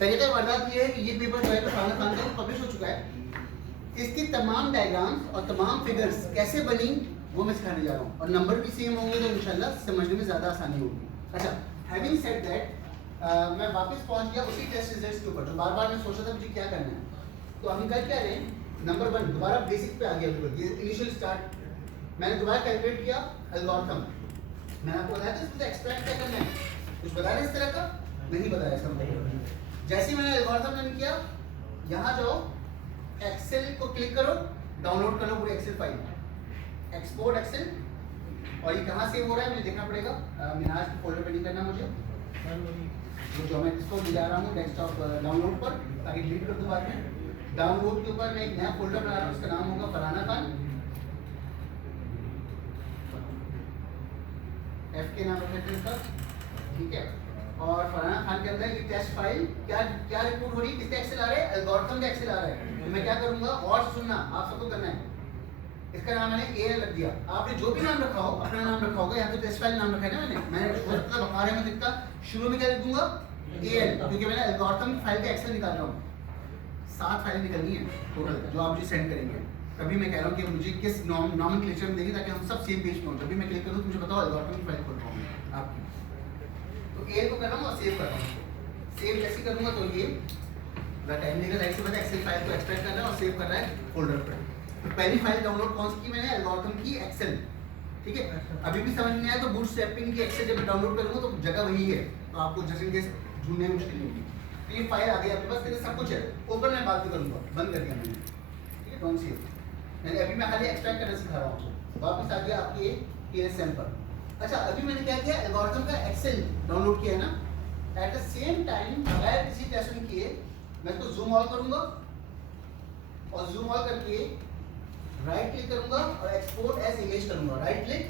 तरीका वारदात ये है कि ये पेपर जो है फरहाना खान का पब्लिश हो चुका है। इसकी तमाम डायग्राम्स और तमाम फिगर्स कैसे बनी वो मैं सिखाने जा रहा हूँ, और नंबर भी सेम होंगे तो इंशाल्लाह समझने में ज़्यादा आसानी होगी। अच्छा, हैविंग सेड दैट, मैं वापस पहुँच गया उसी टेस्ट रिजल्ट्स के ऊपर जो बार बार मैं सोचा था मुझे क्या करना है। तो हम कर क्या रहे हैं, नंबर 1 दोबारा बेसिक पे आ गया बिल्कुल, ये इनिशियल स्टार्ट। मैंने दोबारा कैलकुलेट किया एल्गोरिथम। मैंने आपको बताया था इसको एक्सट्रैक्ट क्या करना है, कुछ बताया इस तरह का नहीं बताया इसका मतलब। जैसे ही मैंने एल्गोरिथम रन किया, यहाँ जाओ, एक्सेल को क्लिक करो, डाउनलोड कर लो पूरी एक्सेल फाइल, एक्सपोर्ट एक्सेल। और ये कहाँ सेव हो रहा है मुझे देखना पड़ेगा, मिनाज के फोल्डर पे नहीं करना मुझे, जो मैं इसको ले जा रहा हूँ डेस्कटॉप डाउनलोड पर, ताकि डिलीट कर दूँ बाद में। डाउनलोड के ऊपर मैं एक नया फोल्डर बना रहा हूँ, उसका नाम होगा फरहाना खान, एफ के नाम रखते हैं इसका, ठीक है। और फरहाना खान के अंदर ये टेस्ट फाइल क्या क्या रिपोर्ट हो रही है, किसका एक्सेल आ रहा है, एल्गोरिथम का एक्सेल आ रहा है। तो मैं क्या करूंगा, और सुनना आप सबको करना है, इसका नाम मैंने एएल रख दिया। आपने जो भी नाम रखा हो अपना नाम रखा होगा, यहाँ तो टेस्ट फाइल नाम रखा है ना मैंने मतलब बता रहे में दिखता शुरू में क्या लिख दूंगा एएल, क्योंकि मैंने एल्गोरिथम की फाइल का एक्सेल निकाल रहा हूँ। 7 फाइलें निकलनी है टोटल जो आप मुझे सेंड करेंगे। तभी मैं कह रहा हूँ कि मुझे किस नॉमेनक्लेचर में देंगे ताकि हम सब सेम पेज पे हों। जब भी मैं क्लिक करूँ तो मुझे बताओ एल्गोरिथम की फाइल खोल रहा हूँ आपकी। तो ए को कर रहा हूँ और सेव कर रहा हूँ। सेव जैसे करूँगा तो ये टाइम लेगा, लाइक से पता एक्सेल फाइल को एक्सट्रैक्ट कर रहा है और सेव कर रहा है फोल्डर पर। तो पहली फाइल डाउनलोड कौन सी की मैंने, एल्गोरिथम की एक्सेल, ठीक है। अभी भी समझ नहीं आया तो बूटस्ट्रैपिंग की एक्सेल जब डाउनलोड करूँगा तो जगह वही है, तो आपको जस्ट इन केस ढूंढने में मुश्किल नहीं होगी। तो ये फाइल आ गई आपके पास, सब कुछ है। ओपन मैं बात भी करूँगा, बंद कर दिया मैंने, ठीक है। डोंट सेव, मैंने अभी मैं खाली एक्सट्रैक्ट करना सिखा रहा हूँ आपको। वापस आ गया आपकी केस सैंपल। अच्छा, अभी मैंने क्या किया, एल्गोरिथम का एक्सेल डाउनलोड किया है ना। एट द सेम टाइम बगैर किसी टेस्ट में किए मैं इसको जूम ऑल करूंगा, और जूम ऑल करके राइट क्लिक करूंगा और एक्सपोर्ट एज इमेज करूंगा। Right click,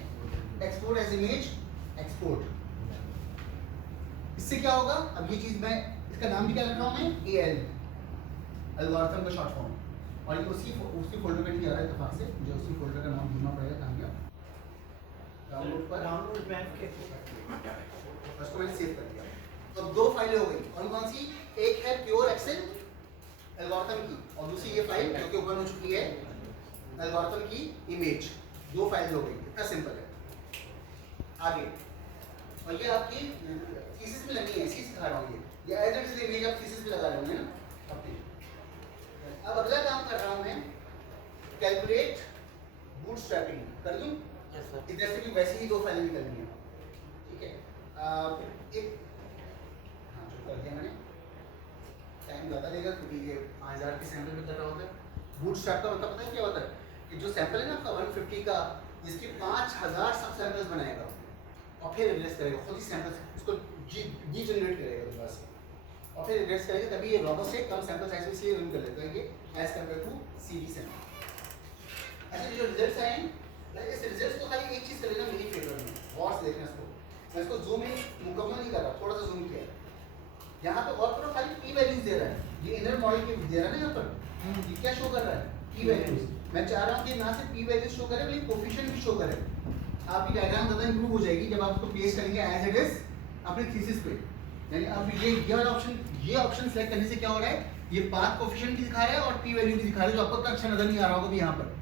export as image, export. इससे क्या होगा, अब ये चीज मैं इसका नाम भी क्या रख रहा हूं मैं, एएल, एल्गोरिथम का शॉर्ट फॉर्म। और ये उसी फोल्डर पे नहीं आ रहा है इत्तेफाक से, मुझे उसी फोल्डर का नाम ढूंढना पड़ेगा। कहाँ गया, डाउनलोड पर, डाउनलोड बैंक के उसको मैंने सेव कर दिया। तो 2 फाइलें हो गई, कौन कौन सी, एक है प्योर एक्सेल एल्गोरिथम की, और दूसरी ये फाइल जो कि ओपन हो चुकी है एल्गोरिथम की इमेज। 2 फाइल हो गई, इतना सिंपल है। आगे, और ये आपकी थीसिस में लगी है, इसी सिखा रहा हूँ। ये एज इट इज इमेज आप थीसिस में लगा रहे होंगे ना अपनी। अब अगला काम कर रहा हूँ मैं, कैलकुलेट बूटस्ट्रैपिंग कर दूँ। इधर से भी वैसे ही 2 फाइलें निकलनी है, ठीक है। एक हाँ जो कर दिया मैंने, टाइम ज़्यादा लेगा क्योंकि ये 5000 के सैंपल में कर रहा होता है। बूटस्ट्रैप का मतलब पता है क्या होता है, कि जो सैंपल है ना आपका 150 का, जिसके 5000 सब सैंपल्स बनाएगा और फिर रिलीज करेगा, खुद ही सैंपल्स उसको जी जनरेट करेगा उसके पास, और फिर रिलीज करेगा। तभी ये रॉबस्ट से कम सैंपल साइज में इसलिए रन कर लेता है ये as compare to CD sample. अच्छा, जो रिजल्ट्स आए, इस रिजल्ट्स को खाली एक चीज़ कर लेना मेरी फेवर में, गौर से देखना इसको। मैं इसको जूम इन मुकम्मल नहीं कर रहा, थोड़ा सा जूम किया। यहाँ पे और पूरा खाली पी वैल्यूज दे रहा है, ये इनर मॉडल के दे रहा है ना यहाँ पर। ये क्या शो कर रहा है, पी वैल्यूज। मैं चाह रहा हूँ कि ना सिर्फ पी वैल्यूज शो करे बल्कि कोफिशिएंट भी शो करे। आपकी डायग्राम ज़्यादा इंप्रूव हो जाएगी जब आप उसको पेस्ट करेंगे एज इट इज अपनी थीसिस पे। यानी अब ये वाला ऑप्शन सेलेक्ट करने से क्या हो रहा है, ये पाथ कोफिशिएंट भी दिखा रहा है और पी वैल्यू भी दिखा रहा है, जो आपको अच्छा नजर नहीं आ रहा होगा। यहाँ पर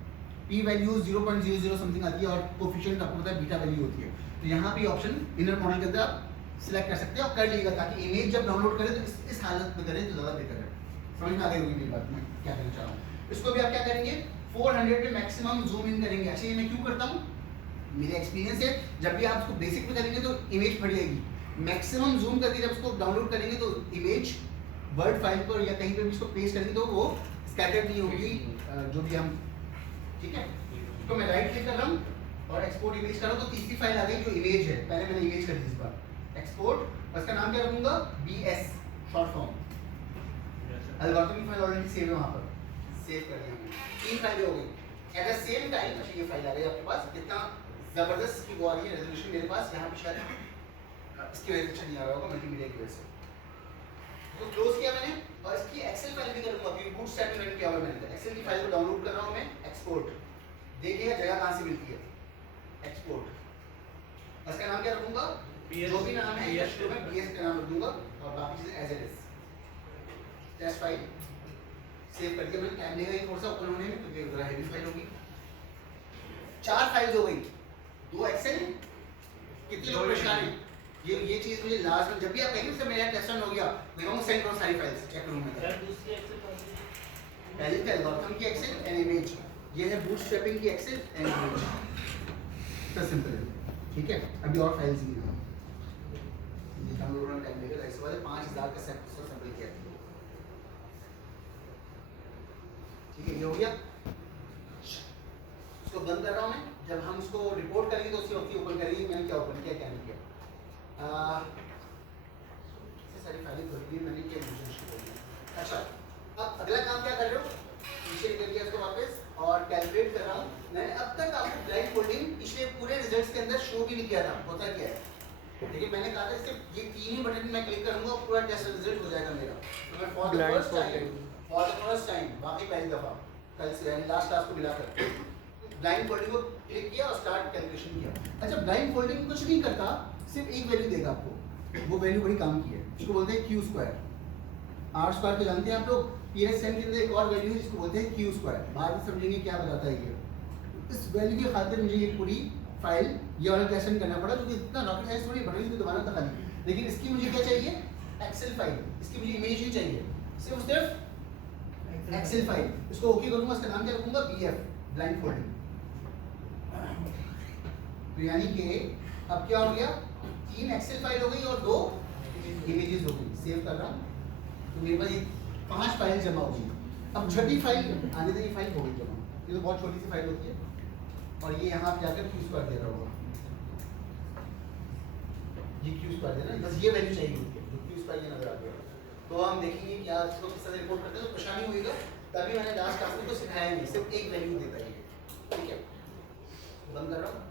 पी वैल्यूज 0.00 समथिंग आती है और कोफिशिएंट आपको पता है बीटा वैल्यू होती है। तो यहाँ भी ऑप्शन इनर मॉडल के अंदर आप सिलेक्ट कर सकते हैं और कर लीजिएगा, ताकि इमेज जब डाउनलोड करें तो इस हालत में करें तो ज़्यादा बेहतर है। समझ में आ गई होगी मेरी बात, मैं क्या कहना चाह रहा हूँ। इसको भी आप क्या करेंगे, 400 पे मैक्सिमम जूम इन करेंगे। अच्छा, ये मैं क्यों करता हूँ, मेरे एक्सपीरियंस है, जब भी आप उसको बेसिक में करेंगे तो इमेज फट जाएगी। मैक्सिमम जूम करके जब उसको डाउनलोड करेंगे तो इमेज वर्ड फाइल पर या कहीं पर भी उसको पेस्ट करेंगे तो वो स्कैटर्ड नहीं होगी, जो भी हम, ठीक है। तो मैं राइट क्लिक कर रहा हूँ और एक्सपोर्ट इमेज कर रहा हूँ, तो तीसरी फाइल आ गई जो इमेज है। पहले मैंने इमेज कर दी, इस बार एक्सपोर्ट, और इसका नाम क्या रखूंगा, BS शॉर्ट फॉर्म। एल्गोरिथम की फाइल ऑलरेडी सेव है वहाँ पर, सेव कर दिया मैंने। 3 फाइलें हो गई एट द सेम टाइम। अच्छा, ये फाइल आ गई आपके पास, कितना जबरदस्त की वो आ रही है रेजोल्यूशन मेरे पास। यहाँ पे शायद इसकी वजह से अच्छा नहीं आ रहा होगा, मल्टीमीडिया की वजह से। तो क्लोज किया मैंने, और इसकी एक्सेल फाइल भी करूँगा, क्योंकि बूटस्ट्रैप में रन किया हुआ मैंने। एक्सेल की फाइल को डाउनलोड कर रहा हूँ मैं, एक्सपोर्ट। देखिएगा जगह कहाँ से मिलती है, एक्सपोर्ट। इसका नाम क्या रखूंगा, जो भी नाम है शुरू में BS का नाम रख दूंगा और बाकी चीजें as it is. Test file save करके मैंने टाइम लेगा थोड़ा सा ओपन होने में क्योंकि जरा हेवी फाइल होगी। 4 फाइल्स हो गई, 2 एक्सेल। कितने लोग परेशान हैं? ये चीज मुझे लास्ट में जब भी आप कहेंगे सर मेरा टेस्ट रन हो गया, मैं कहूँगा सेंड करो सारी फाइल्स चेक करूँगा। पहले का एल्गोरिथम की एक्सेल एंड इमेज, ये है बूटस्ट्रैपिंग की एक्सेल एंड इमेज। इतना सिंपल है, ठीक है। अभी और फाइल्स भी हैं, ये हम लोगों ने टाइम लेगा। ऐसे वाले 5000 का सैंपल किया, ठीक है। ये हो गया, इसको बंद कर रहा हूँ मैं। जब हम उसको रिपोर्ट करेंगे तो उसी वक्त ही ओपन करेंगे मैंने क्या ओपन किया क्या नहीं किया। सारी फाइलें खोल दी मैंने, क्या मुझे। अच्छा, अब अगला काम क्या कर रहे हो, पीछे निकल गया इसको वापस और कैलकुलेट कर रहा हूँ। मैंने अब तक आपको ब्लाइंड फोल्डिंग पिछले पूरे रिजल्ट्स के अंदर शो भी नहीं किया था। होता क्या है, लेकिन मैंने कहा था सिर्फ ये 3 ही बटन मैं क्लिक करूंगा और पूरा टेस्ट रिजल्ट हो जाएगा मेरा। तो मैं फॉर द फर्स्ट टाइम बाकी पहली दफा कल से यानी लास्ट क्लास को मिलाकर ब्लाइंड फोल्डिंग को क्लिक किया और स्टार्ट कैलकुलेशन किया। अच्छा, ब्लाइंड फोल्डिंग कुछ नहीं करता, सिर्फ एक वैल्यू देगा आपको, वो वैल्यू बड़ी काम की है, उसको बोलते हैं क्यू स्क्वायर। आर स्क्वायर को जानते हैं आप लोग, पीएसएम के अंदर एक और वैल्यू है जिसको बोलते हैं क्यू स्क्वायर। बाद में समझेंगे क्या बताता है ये। इस वैल्यू की खातिर मुझे ये पूरी फाइल ये वाला कैसे करना पड़ा, क्योंकि इतना रॉकेट साइंस थोड़ी बड़ी इसको दोबारा था खाली। लेकिन इसकी मुझे क्या चाहिए, एक्सेल फाइल, इसकी मुझे इमेज ही चाहिए, सिर्फ एक्सेल फाइल। इसको ओके करूंगा, इसका नाम क्या रखूंगा, बीएफ ब्लाइंड फोल्डिंग। तो यानी कि अब क्या हो गया, 3 एक्सेल फाइल हो गई और 2 इमेजेस हो गई। सेव कर रहा हूँ तो मेरे पास ये 5 फाइल जमा हो गई। अब छठी फाइल आने दें, ये फाइल हो गई जमा। ये तो बहुत छोटी सी फाइल होती है और ये यहाँ पे जाकर क्यू स्क्वायर दे रहा होगा, ये क्यू स्क्वायर दे रहा है, बस ये वैल्यू चाहिए होती है, क्यू स्क्वायर ये नजर आ गया। तो हम देखेंगे कि आज इसको किस तरह रिपोर्ट करते हैं तो परेशानी होगी। तभी मैंने लास्ट क्लास में तो सिखाया नहीं, सिर्फ एक वैल्यू देता है, ठीक है। बंद कर रहा हूँ।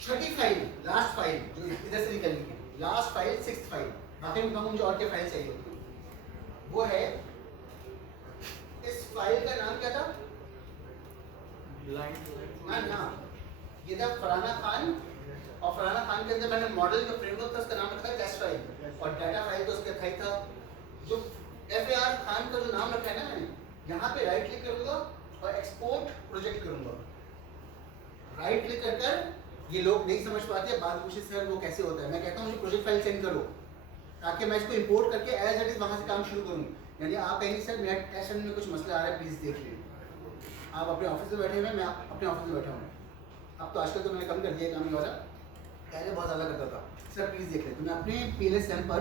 छठी फाइल, लास्ट फाइल जो इधर से निकलनी है, लास्ट फाइल 6th फाइल। बाकी में मुझे और क्या फाइल चाहिए होती, वो है इस फाइल का नाम क्या था, ना ये था फराना खान। और फराना खान के अंदर मैंने मॉडल जो फ्रेमवर्क था उसका नाम रखा है टेस्ट फाइल, और डाटा फाइल तो उसका था ही था। जो FAR खान का जो नाम रखा है ना मैंने, यहाँ पे राइट क्लिक करूंगा और एक्सपोर्ट प्रोजेक्ट करूंगा। राइट क्लिक कर ये लोग नहीं समझ पाते, बात पूछे सर वो कैसे होता है, मैं कहता हूँ मुझे प्रोजेक्ट फाइल सेंड करो ताकि मैं इसको इंपोर्ट करके एज इट इज वहाँ से काम शुरू करूँ। यानी आप कहेंगे सर मेरा टेस्ट में कुछ मसला आ रहा है, प्लीज़ देख लीजिए। आप अपने ऑफिस में बैठे हुए, मैं अपने ऑफिस में बैठा हूँ। अब तो आजकल तो मैंने कम कर दिया काम वाला, पहले बहुत ज़्यादा करता था। सर प्लीज़ देख लें, तो मैं अपने PLSM पर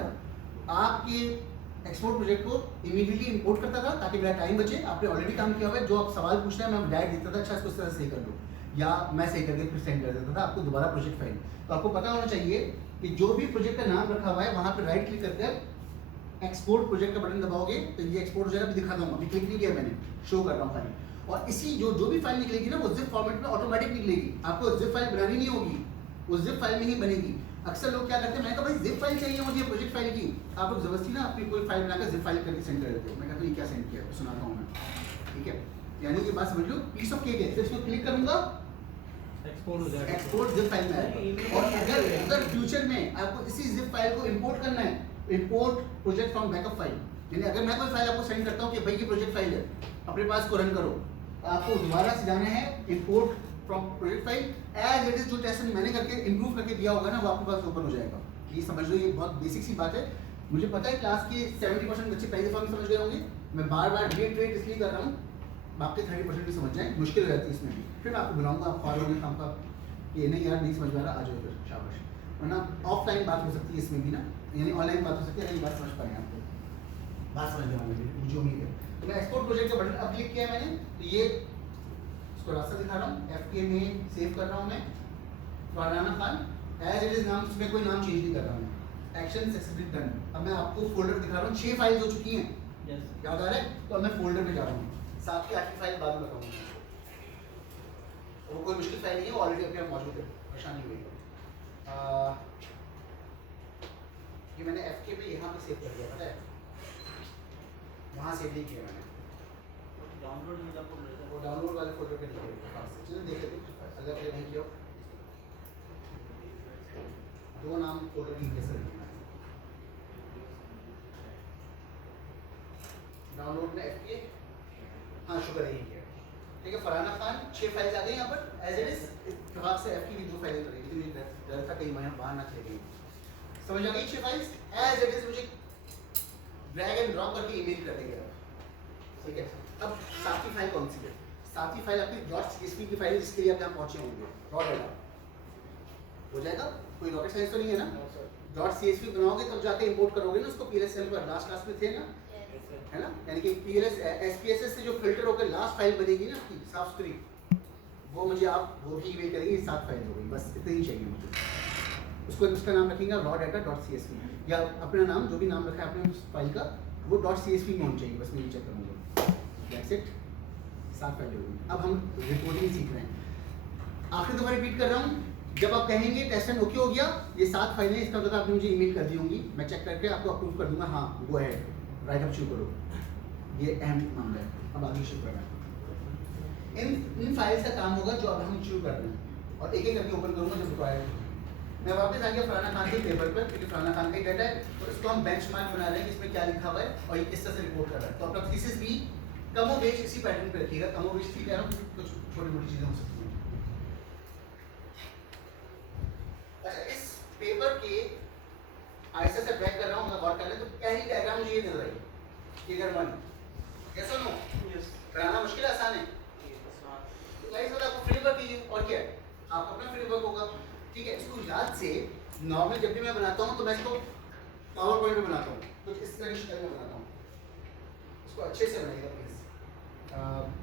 आपके एक्सपोर्ट प्रोजेक्ट को इमीडिएटली इंपोर्ट करता था ताकि मेरा टाइम बचे। आपने ऑलरेडी काम किया हुआ है, जो आप सवाल पूछ रहे हैं मैं डायरेक्ट देता था, अच्छा इसको इस तरह सही कर लो, या मैं सही करके फिर सेंड कर देता था आपको दोबारा प्रोजेक्ट फाइल। तो आपको पता होना चाहिए कि जो भी प्रोजेक्ट का नाम रखा हुआ है वहाँ पर राइट क्लिक करके एक्सपोर्ट प्रोजेक्ट का बटन दबाओगे तो ये एक्सपोर्ट हो जाएगा। अभी दिखा दूँगा, अभी क्लिक नहीं किया मैंने, शो कर रहा हूँ फाइल। और इसी जो भी फाइल निकलेगी ना वो जिप फॉर्मेट में ऑटोमेटिक निकलेगी, आपको जिप फाइल बनानी नहीं होगी, वो जिप फाइल में ही बनेगी। अक्सर लोग क्या करते हैं, मैंने कहा भाई जिप फाइल चाहिए मुझे प्रोजेक्ट फाइल की, आप लोग जबरदस्ती ना अपनी कोई फाइल बनाकर जिप फाइल करके सेंड कर देते हो। मैं कहता हूँ ये क्या सेंड किया सुनाता हूँ मैं, ठीक है। यानी कि बात समझ लो, पीस ऑफ केक है, फिर इसको क्लिक करूंगा एक्सपोर्ट हो जाएगा, एक्सपोर्ट जिप फाइल में आएगा। और अगर फ्यूचर में आपको इसी जिप फाइल को इंपोर्ट करना है, import project from backup file, यानी अगर मैं कोई फाइल आपको सेंड करता हूँ कि भाई ये प्रोजेक्ट फाइल है अपने पास को रन करो, आपको दोबारा से जाना है import from project file as it is. जो टेस्ट मैंने करके इंप्रूव करके दिया होगा ना वो आपके पास ओपन हो जाएगा। ये समझ लो, ये बहुत बेसिक सी बात है। मुझे पता है क्लास के 70% बच्चे पहली दफा में समझ गए होंगे, मैं बार बार रिट्रेट इसलिए कर रहा हूँ बाकी 30% भी समझ जाए, मुश्किल हो जाती है इसमें भी। फिर मैं आपको बुलाऊंगा, आप फॉलो होंगे काम का कि नहीं यार नहीं समझ पा रहा, आ जाओ फिर शाबाश। वरना ऑफलाइन बात हो सकती है इसमें भी ना, यानी ऑनलाइन बात हो सकती है, नहीं बात समझ पाएंगे आपको, बात समझ गए मुझे उम्मीद है। तो मैं एक्सपोर्ट प्रोजेक्ट का बटन अब क्लिक किया मैंने, तो ये इसको रास्ता दिखा रहा हूँ, FK में सेव कर रहा हूँ मैं Farhana Khan as it is, नाम इसमें कोई नाम चेंज नहीं कर रहा हूँ। Action successfully done. अब मैं आपको फोल्डर दिखा रहा हूँ, 6 फाइल्स हो चुकी हैं, याद आ रहा है। तो अब मैं फोल्डर पे जा रहा हूँ, 7 की 8 फाइल बाद में बताऊँगा। वो कोई मुश्किल फाइल नहीं है, ऑलरेडी अपने आप मौजूद है, परेशानी हुई। ये मैंने FK पे यहाँ पे सेव कर दिया, पता है वहाँ सेव नहीं किया मैंने, डाउनलोड में जाकर वो डाउनलोड वाले फोल्डर पे नहीं किया। चलिए देख लेते हैं अगर आपने नहीं किया दो नाम फोल्डर की कैसे रखना है। डाउनलोड में FTA, हाँ शुक्र है ये ठीक है। फरहाना खान 6 फाइल्स आ गई यहाँ पर एज इट इज, इत्तेफाक से FTA की 2 फाइलें तो रहेगी, मुझे डर था कहीं बाहर ना चले गई। समझ आ गई 6 फाइल्स एज इट इज, मुझे ड्रैग एंड ड्रॉप करके ईमेल कर देंगे ठीक है। अब सातवीं फाइल कौन सी है? सातवीं फाइल आपकी .csv की फाइल, जिसके लिए आप यहाँ पहुंचे होंगे रॉ डाटा हो जाएगा, कोई रॉकेट साइंस तो नहीं है ना। .csv बनाओगे तब जाके इंपोर्ट करोगे ना उसको, PLSL पर लास्ट क्लास में थे ना, है ना, यानी कि SPSS से जो फिल्टर होकर लास्ट फाइल बनेगी ना आपकी साफ सुथरी, वो मुझे आप वो भी ईमेल करेंगे। 7 फाइल हो गई, बस इतना ही चाहिए मुझे। उसको उसका नाम रखेंगे raw data.csv, या अपना नाम जो भी नाम रखा है आपने उस फाइल का, वो .csv में होना चाहिए, बस मैं ये चेक करूँगा। दैट्स इट, 7 फाइल हो गई। अब हम रिपोर्टिंग सीख रहे हैं। आखिरी दफा रिपीट कर रहा हूँ, जब आप कहेंगे टेस्ट एंड ओके हो गया, ये 7 फाइलें, इसका मतलब आपने मुझे ईमेल कर दी होंगी, मैं चेक करके आपको अप्रूव कर दूंगा, हाँ वो है, राइट अप शुरू करो। ये अहम मामला है, अब आगे शुरू करना है। इन फाइल्स का काम होगा जो अब हम शुरू कर रहे हैं, और एक एक करके ओपन करूंगा जब रिक्वायर्ड। मैं वापस आ गया फरहाना खान के पेपर पर, क्योंकि फरहाना खान का ही डाटा है, तो इसको हम बेंचमार्क बना रहे हैं कि इसमें क्या लिखा हुआ है और ये किस तरह से रिपोर्ट कर रहा है। तो अपना थीसिस भी कमो बेश इसी पैटर्न पे रखिएगा, कमो बेश ठीक है, कुछ छोटी मोटी चीजें हो सकती हैं। अच्छा, इस पेपर के ऐसे से ब्रेक कर रहा हूँ, मैं गौर कर ले तो पहली डायग्राम मुझे ये नजर आई, फिगर 1, यस और नो? यस। बनाना मुश्किल है आसान है? तो गाइस मतलब आपको फ्रेमवर्क कीजिए, और क्या है, आपका अपना फ्रेमवर्क होगा, ठीक है। इसको याद से नॉर्मल जब भी मैं बनाता हूँ तो मैं इसको पावर पॉइंट में बनाता हूँ, कुछ इस तरह की शक्ल में बनाता हूँ, इसको अच्छे से बनाइएगा प्लीज।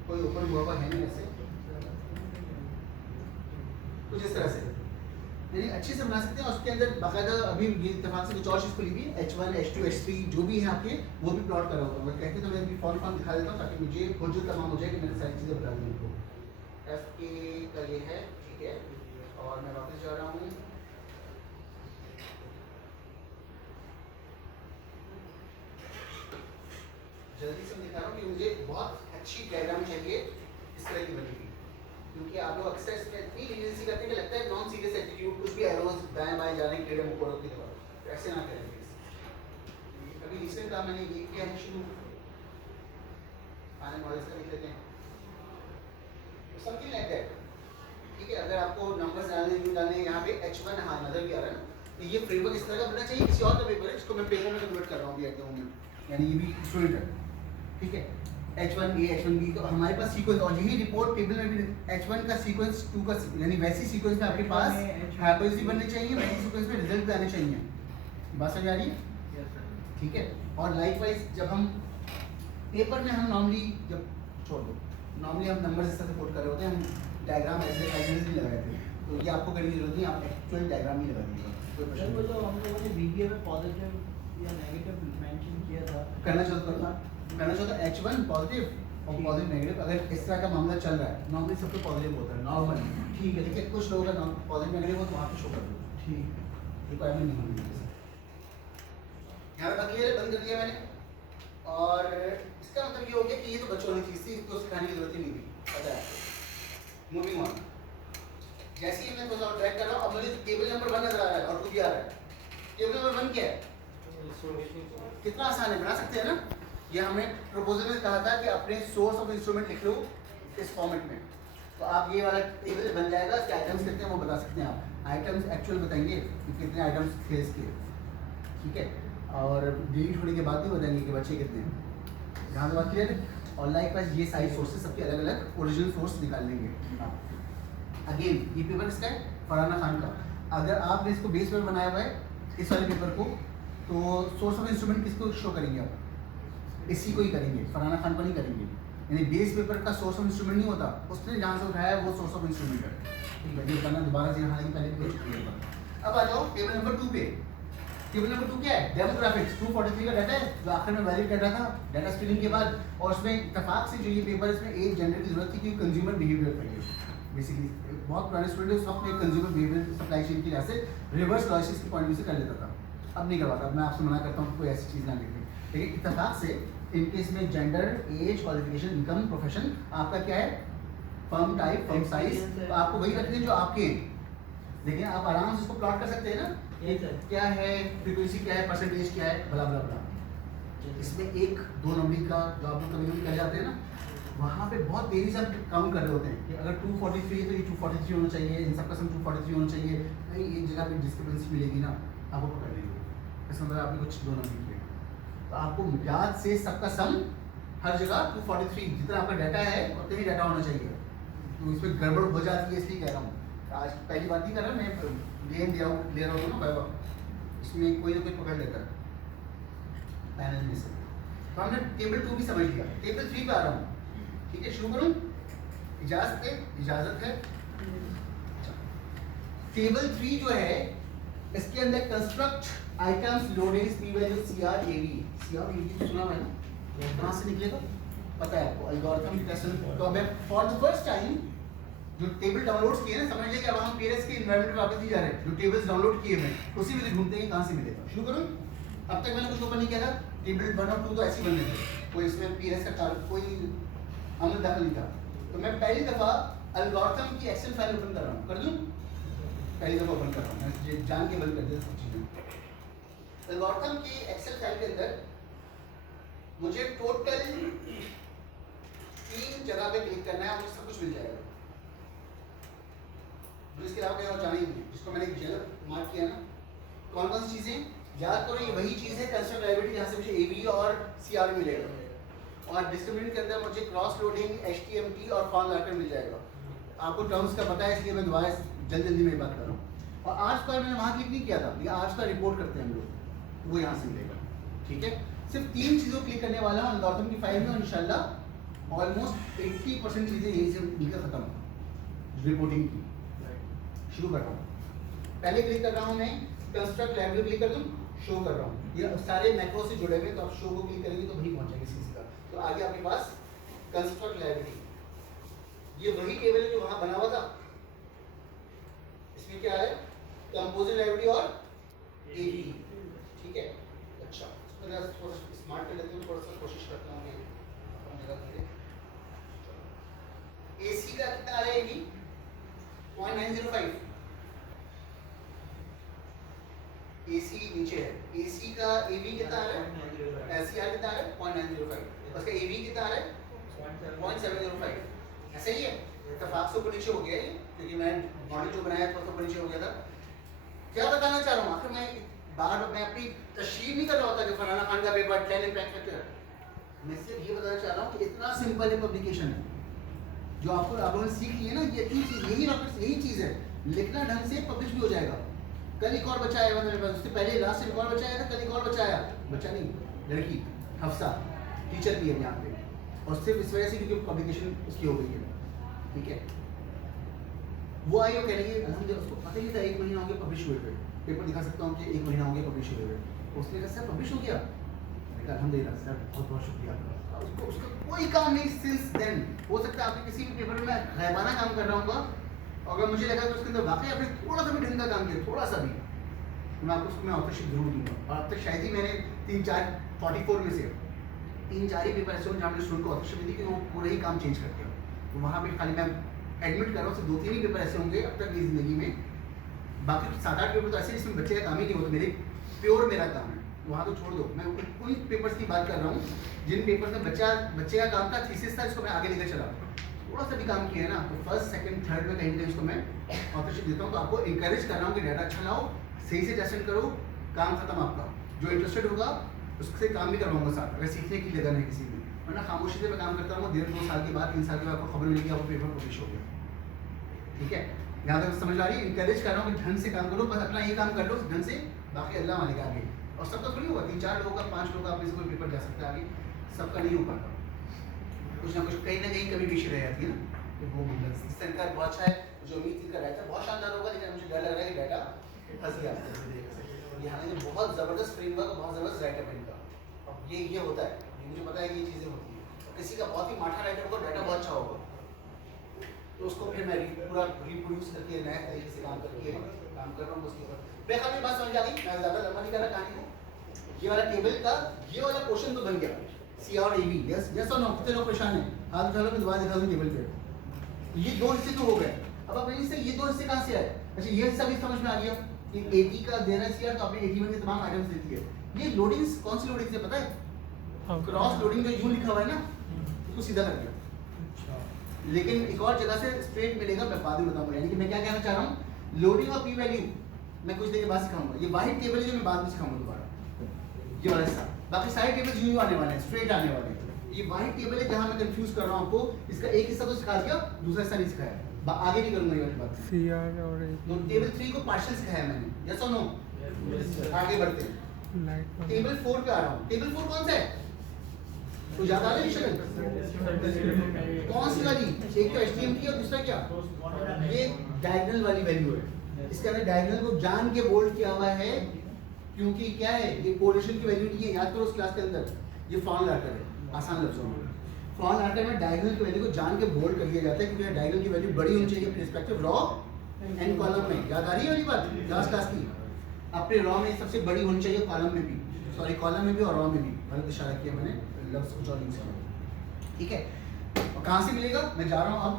कोई ओपन हुआ है नहीं ऐसे, कुछ इस तरह से यानी अच्छे से बना सकते हैं। और उसके अंदर बाकायदा अभी इत्तेफाक से कुछ और चीज़ खुली भी है, H1 H2 H3 जो भी है आपके, वो भी प्लॉट करा होगा। मैं कहते तो मैं अभी फॉर्म दिखा देता हूँ ताकि मुझे खुद जो तमाम हो जाए कि मैंने सारी चीज़ें बता दी उनको। FK का ये है, ठीक है, और मैं वापस जा रहा हूँ। जल्दी से दिखा रहा हूँ कि मुझे बहुत अच्छी डायग्राम चाहिए इस तरह की बनेगी, क्योंकि आप लोग अक्सर इसमें इतनी लीनियंसी करते हैं कि लगता है नॉन सीरियस एटीट्यूड, कुछ भी एरोज दाएं बाएं जा रहे हैं कीड़े मकोड़ों की तरह, तो ऐसे ना करें प्लीज। अभी रिसेंट काम मैंने ये किया है शुरू, फाइनल नॉलेज का लिख लेते हैं, समथिंग लाइक दैट, ठीक है। अगर आपको नंबर्स डालने यूं डालने यहाँ पे H1 हाँ नजर भी आ रहा है ना, तो ये फ्रेमवर्क इस तरह का बनना चाहिए। किसी और का पेपर है जिसको मैं पेपर में कन्वर्ट कर रहा हूँ एट द मोमेंट, यानी ये भी स्टूडेंट है, ठीक है। H1A H1B, तो हमारे पास सीक्वेंस, और यही रिपोर्ट टेबल में भी H1 का सीक्वेंस, 2 का यानी वैसी सीक्वेंस में आपके पास हाइपोथेसिस भी बनने चाहिए, वैसी सीक्वेंस में रिजल्ट भी आने चाहिए। बात समझ आ रही है? ठीक है। और लाइकवाइज जब हम पेपर में हम नॉर्मली जब छोड़ दो, नॉर्मली हम नंबर्स इस तरह से कोट कर रहे होते हैं, हम डायग्राम ऐसे नहीं लगाए थे, तो ये आपको करने की जरूरत नहीं, आप एक्चुअल डायग्राम ही लगा दीजिएगा। कोई प्रश्न नहीं? तो हम लोगों ने बीबीए में पॉजिटिव या नेगेटिव मेंशन किया था, करना चाहता H1 पॉजिटिव और पॉजिटिव नेगेटिव, अगर इस तरह का मामला चल रहा है, नॉर्मली सबको पॉजिटिव होता है नॉर्मल, ठीक है, लेकिन कुछ लोगों का पॉजिटिव नेगेटिव हो तो वहाँ पे शो कर दो, ठीक, रिक्वायरमेंट नहीं होनी चाहिए। यहाँ पे क्लियर बंद कर दिया मैंने, और इसका मतलब ये हो गया कि ये तो बच्चों वाली चीज़ थी, इसको सिखाने की जरूरत ही नहीं थी, पता है आपको। मूविंग ऑन, जैसे ही मैं थोड़ा ट्रैक कर रहा हूँ, अब मुझे टेबल नंबर 1 नजर आ रहा है और 2 भी आ रहा है। टेबल नंबर 1 क्या है? कितना आसान है, बना सकते हैं ना। ये हमने प्रपोजल में कहा था कि अपने सोर्स ऑफ इंस्ट्रूमेंट लिख लो इस फॉर्मेट में, तो आप ये वाला टेबल बन जाएगा कि आइटम्स कितने हैं वो बता सकते हैं आप, आइटम्स एक्चुअल बताएंगे कि कितने आइटम्स थे इसके, ठीक है, और डिलीट होने के बाद भी बताएंगे कि बच्चे कितने हैं। यहाँ से बात क्लियर है। और लाइकवाइज ये सारी सोर्सेज सबके अलग अलग ओरिजिनल सोर्स निकाल लेंगे आप। अगेन ये पेपर इसका है फरहाना खान का, अगर आपने इसको बेस पेपर बनाया हुआ है इस वाले पेपर को, तो सोर्स ऑफ इंस्ट्रूमेंट किसको शो करेंगे आप? इसी को ही करेंगे, फरहाना खान को नहीं करेंगे। यानी बेस पेपर का सोर्स ऑफ इंस्ट्रूमेंट नहीं होता, उसने जहाँ से उठाया वो सोर्स ऑफ इंस्ट्रूमेंट है, ठीक है। ये करना दोबारा से हालांकि पहले भी हो चुकी है। अब आ जाओ टेबल नंबर 2 पे। टेबल नंबर 2 क्या है? डेमोग्राफिक्स 243 का डाटा है जो आखिर में वैलिड डाटा था डाटा स्क्रीनिंग के बाद, और उसमें इत्तेफाक से जो ये पेपर इसमें एक जेंडर की जरूरत थी क्योंकि कंज्यूमर बिहेवियर था, ये बेसिकली बहुत पुराने स्टूडेंट उस वक्त कंज्यूमर बिहेवियर सप्लाई चेन की लिहाज से रिवर्स लॉजिक्स के पॉइंट व्यू से कर लेता था, अब नहीं करवाता। मैं आपसे मना करता हूँ कोई ऐसी चीज़ ना लिखें, लेकिन इत्तेफाक से इनके इसमें gender, age, qualification, income, profession आपका क्या है, फर्म टाइप, फर्म साइज, तो आपको वही रखने जो आपके हैं, लेकिन आप आराम से इसको प्लॉट कर सकते हैं ना, क्या है फ्रीक्वेंसी, क्या है परसेंटेज, क्या है, बला बला बला, इसमें 1-2 नंबर का जो आप लोग कभी कह जाते हैं ना, वहाँ पे बहुत तेजी से हम काउंट कर रहे होते हैं कि अगर 243 है तो ये 243 होना चाहिए, इन सबका सम 243 होना चाहिए, कहीं एक जगह पे डिस्क्रिपेंसी मिलेगी ना, आपको पकड़ लेंगे। इसका मतलब आपने कुछ 2 नंबर किए, तो आपको याद से सबका सम हर जगह 243 जितना आपका डाटा है उतना ही डाटा होना चाहिए। तो इसमें गड़बड़ हो जाती है, इसलिए कह रहा हूँ। आज पहली बात नहीं कर रहा, मैं ले रहा हूँ ना बाबा, इसमें कोई ना कोई पकड़ लेता है पैनल में से। तो हमने टेबल 2 भी समझ लिया, टेबल 3 पे आ रहा हूँ। ठीक है, शुरू करूँ? इजाजत है। टेबल 3 जो है इसके अंदर construct items loadings p value CRAV तो सुना है ना, कहाँ से निकलेगा पता है आपको, एल्गोरिथम कैसे। तो मैं फॉर द फर्स्ट टाइम जो टेबल डाउनलोड्स किए ना, समझ लीजिए कि अब हम पीएस के एनवायरनमेंट में वापस नहीं जा रहे हैं, जो टेबल्स डाउनलोड किए मैं उसी में से ढूंढते हैं कहाँ से मिलेगा। शुरू करूँ? अब तक मैंने कुछ ओपन नहीं किया था, टेबल 1 और 2 तो ऐसे ही बनने थे, कोई इसमें पीएस का कोई अमल दखल नहीं था। तो मैं पहली दफा एल्गोरिथम की एक्सेल फाइल ओपन कर रहा हूँ, कर दूँ? पहली दफा ओपन कर रहा हूँ, मैं जान के बंद कर दिया सब चीज़ें। एल्गोरिथम की एक्सेल फाइल के अंदर मुझे टोटल 3 जगह पे क्लिक करना है, मुझे सब कुछ मिल जाएगा। इसके अलावा कहीं और जाना ही नहीं, जिसको मैंने जेल मार्क किया ना, कौन कौन सी चीज़ें याद करो, ये वही चीज़ है कंस्ट्रक्ट लाइब्रेरी जहाँ से मुझे AV और CR मिलेगा, और डिस्क्रिमिनेंट के अंदर मुझे क्रॉस लोडिंग HTMT और फॉर्म लाइब्रेरी मिल जाएगा। आपको टर्म्स का पता है, इसलिए मैं दोबारा जल्दी में बात कर रहा हूँ। और आज का मैंने वहाँ क्लिक नहीं किया था, लेकिन आज का रिपोर्ट करते हैं हम लोग, वो यहाँ से मिलेगा। ठीक है, सिर्फ 3 चीज़ों क्लिक करने वाला हूँ एल्गोरिथम की फाइल में, और इंशाल्लाह ऑलमोस्ट 80% चीज़ें यहीं से मिलकर खत्म रिपोर्टिंग की। शुरू कर रहा हूँ, पहले क्लिक कर रहा हूँ मैं कंस्ट्रक्ट लाइब्रेरी, क्लिक कर दूँ, शो कर रहा हूँ, ये सारे मैक्रो से जुड़े हुए, तो आप शो को क्लिक करेंगे तो वहीं पहुँचेंगे सीधा। तो आगे आपके पास कंस्ट्रक्ट लाइब्रेरी, ये वही टेबल है जो वहाँ बना हुआ था। इसमें क्या है, कंपोजिट लाइब्रेरी और AV। ठीक है, अच्छा थोड़ा स्मार्ट कर लेते हैं, थोड़ा सा कोशिश करता हूँ AC का कितना आ रहा है, AV 0.905, AC नीचे है, AC का AV कितना आ रहा है, SCR कितना आ रहा है 0.905, उसका AV कितना आ रहा है 0.705। ऐसा ही है, इत्तेफाक से ऊपर नीचे हो गया ये, क्योंकि मैं मॉडल जो बनाया था ऊपर नीचे हो गया था। क्या बताना चाह रहा हूँ, आखिर मैं अपनी तशरीह नहीं कर रहा होता कि फलाना खान का पेपर 10 इम्पैक्ट फैक्टर, मैं सिर्फ ये बताना चाह रहा हूँ कि इतना सिंपल है पब्लिकेशन है, जो आपको आप लोगों ने सीख लिया ना, ये यही चीज़ है, लिखना ढंग से पब्लिश भी हो जाएगा। कल एक और बच्चा आया मेरे पास, उससे पहले लास्ट एक और बच्चा आया था, कल एक और बच्चा आया, बच्चा नहीं लड़की, हफ्सा टीचर भी है यहाँ पे, और सिर्फ इस वजह से क्योंकि पब्लिकेशन उसकी हो गई है। ठीक है, वो आई और कह रही है अल्हम्दुलिल्लाह, उसको पता ही था 1 महीना हो गया पब्लिश हुए थे, पेपर दिखा सकता हूँ कि 1 महीना हो गया पब्लिश हुए हुए। उसने कहा सर पब्लिश हो गया, मैंने कहा अल्हम्दुलिल्लाह सर, बहुत बहुत शुक्रिया आपका। उसका कोई काम नहीं सिंस देन, हो सकता है आपके किसी भी पेपर में मैं गैबाना काम कर रहा हूँ, अगर मुझे लगा कि उसके अंदर वाकई आपने थोड़ा सा भी ढंग का काम किया, थोड़ा सा भी, तो मैं आपको उसको मैं ऑथरशिप जरूर दूंगा। और अब तक शायद ही मैंने 3-4 44 में से 3-4 ही पेपर ऐसे जहाँ मैंने स्टूडेंट को ऑथरशिप दी कि वो पूरा ही काम चेंज करते हैं। तो वहाँ पे खाली मैं एडमिट कर रहा हूँ, सिर्फ 2-3 ही पेपर ऐसे होंगे अब तक मेरी ज़िंदगी में, बाकी 7-8 पेपर तो ऐसे जिसमें बच्चे का काम ही नहीं, वो तो मेरे प्योर मेरा काम है, वहाँ तो छोड़ दो। मैं उन पेपर्स की बात कर रहा हूँ जिन पेपर में बच्चे का काम था, थीसिस था, इसको मैं आगे लेकर चला, थोड़ा सा भी काम किया है ना, तो फर्स्ट सेकंड थर्ड में कहीं ना कहीं इसको मैं ऑथरशिप देता हूँ। तो आपको इंकरेज कर रहा हूँ कि डाटा अच्छा लाओ, सही से टेस्ट करो, काम खत्म आपका। जो इंटरेस्टेड होगा उससे काम भी करवाऊंगा साथ, अगर सीखने की लगन है किसी में, वरना खामोशी से मैं काम करता हूँ, 1.5-2 साल के बाद 3 साल के बाद आपको खबर मिलेगी आपको पेपर पब्लिश हो गया। ठीक है, यहाँ तक समझ आ रही है? इंकरेज कर रहा हूँ कि ढंग से काम करो, बस अपना ये काम कर लो ढंग से, बाकी अल्लाह मालिक आगे। और सबका थोड़ी होगा, 3-4 लोगों का 5 लोगों का अपने से कोई पेपर जा सकता है आगे, सबका नहीं हो पाता, कुछ ना कुछ कहीं ना कहीं कभी विषय रह जाती है ना। तो वो मतलब सेंटर बहुत अच्छा है, मुझे उम्मीद थी का डाटा बहुत शानदार होगा, लेकिन मुझे डर लग रहा है कि डाटा फंस गया। यहाँ पे बहुत ज़बरदस्त फ्रेमवर्क, बहुत ज़बरदस्त राइटर इनका, अब ये होता है, मुझे पता है कि ये चीज़ें होती हैं। किसी का बहुत ही माठा राइटर होगा, डाटा बहुत अच्छा होगा, तो उसको फिर मैं पूरा रिप्रोड्यूस करके नए तरीके से काम करके काम कर रहा हूँ उसके ऊपर। बेखा मेरी बात समझ आ गई, मैं ज़्यादा लंबा नहीं कर रहा कहानी को। ये वाला टेबल का ये वाला क्वेश्चन तो बन गया, सी और ए बी, यस और नो। कितने लोग परेशान हैं? हाथ उठा लो, मैं दोबारा दिखा दूँ टेबल पे। ये 2 हिस्से तो हो गए, अब आप से ये 2 हिस्से कहाँ से आए? अच्छा, ये हिस्सा भी समझ में आ गया कि 80 का देना चाहिए, तो आपने 81 के तमाम आइटम्स देती है। ये लोडिंग्स कौन सी लोडिंग्स है पता है? क्रॉस लोडिंग जो यूं लिखा हुआ है ना उसको सीधा कर दिया। लेकिन एक और जगह से स्ट्रेट मिलेगा, मैं बाद में बताऊंगा। यानी कि मैं क्या कहना चाह रहा हूँ, लोडिंग और पी वैल्यू मैं कुछ देर के बाद सिखाऊंगा। ये वाहिद टेबल है जो मैं बाद में सिखाऊंगा दोबारा, ये वाला हिस्सा। बाकी सारे टेबल यूं आने वाले हैं, स्ट्रेट आने वाले हैं। ये वाहिद टेबल है जहां मैं कंफ्यूज कर रहा हूं आपको। इसका एक हिस्सा तो सिखा दिया, दूसरा हिस्सा नहीं सिखाया। आगे नहीं करूंगा ये वाली बात। सीआर और तो टेबल 3 को पार्शियल सिखाया मैंने, यस और नो? आगे बढ़ते हैं। लाइट टेबल 4 पे आ रहा हूं। टेबल 4 कौन सा है? तो याद आ रहा है शक्ल? कौन सी वाली? एक तो एचटीएम की और दूसरा क्या? ये डायगोनल वाली वैल्यू है। इसके अंदर डायगोनल को जान के बोल्ड किया हुआ है, क्योंकि क्या है, ये कोरिलेशन की वैल्यू नहीं है। याद करो उस क्लास के अंदर ये फॉर्म लाकर है, आसान लफ्जों में फॉर्म लाकर में डायगोनल की वैल्यू को जान के बोल्ड कर दिया जाता है, क्योंकि डायगोनल की वैल्यू बड़ी होनी चाहिए अपने रिस्पेक्टिव रॉ एंड कॉलम में। याद आ रही है वाली बात लास्ट क्लास की? अपने रॉ में सबसे बड़ी होनी चाहिए, कॉलम में भी, सॉरी कॉलम में भी और रॉ में भी। गलत इशारा किया मैंने, लफ्ज कुछ और यूज किया। ठीक है, और कहाँ से मिलेगा? मैं जा रहा हूँ अब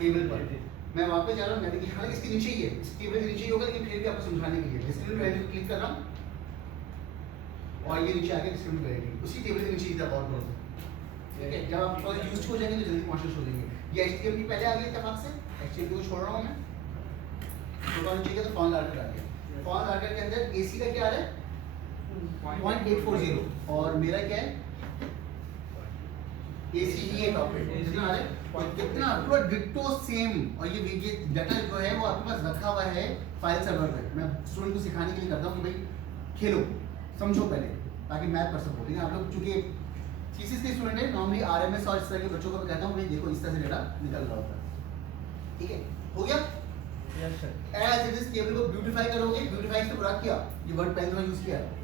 टेबल पर। मैं वहाँ पे जा रहा हूँ, मैं देखिए हालांकि इसके नीचे ही है, इस टेबल के नीचे ही होगा, लेकिन फिर भी आपको समझाने के लिए डिस्क्रिमिनेंट वैल्यू क्लिक कर रहा हूँ और ये नीचे आके डिस्क्रिमिनेंट वैल्यू उसी टेबल के नीचे ही था। बहुत बहुत ठीक है, जब आप यूज हो जाएंगे तो जल्दी कॉन्शियस हो जाएंगे। ये एचटीएम की पहले आ गई इत्तेफाक से, एचटीएम को छोड़ रहा हूँ मैं, तो नीचे का तो फॉर्म लाकर आ गया। फॉर्म लाकर के अंदर एसी का क्या आ रहा है? 0.840 और मेरा क्या है? ACE टॉपिक कितना आ रहा है? और कितना पूरा डिट्टो सेम। और ये डाटा जो है वो आपके पास रखा हुआ है फाइल सर्वर पे। मैं स्टूडेंट को सिखाने के लिए करता हूँ कि भाई खेलो, समझो पहले, ताकि मैथ कर सको। लेकिन आप लोग चूंकि थीसिस के स्टूडेंट है, नॉर्मली आरएमएस और इस तरह के बच्चों को मैं कहता हूँ भाई देखो इस तरह से डाटा निकल रहा होता है। ठीक है, हो गया? Yes sir. As it is table को ब्यूटीफाई करोगे। ब्यूटीफाई से बुरा किया, ये वर्ड पहले बार यूज किया है।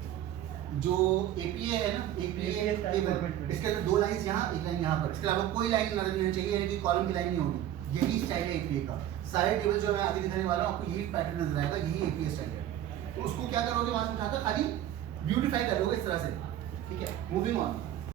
जो एपीए है ना, एपीए टेबल, इसके अंदर 2 लाइंस यहाँ, 1 लाइन यहाँ पर, इसके अलावा कोई लाइन नजर नहीं आनी चाहिए, यानी कि कॉलम की लाइन नहीं होगी। यही स्टाइल है एपीए का। सारे टेबल जो मैं आगे दिखाने वाला हूँ आपको यही पैटर्न नजर आएगा, यही एपीए स्टाइल है। तो उसको क्या करोगे, वहां से उठाकर खाली ब्यूटीफाई कर लोगे इस तरह से। ठीक है, मूविंग ऑन।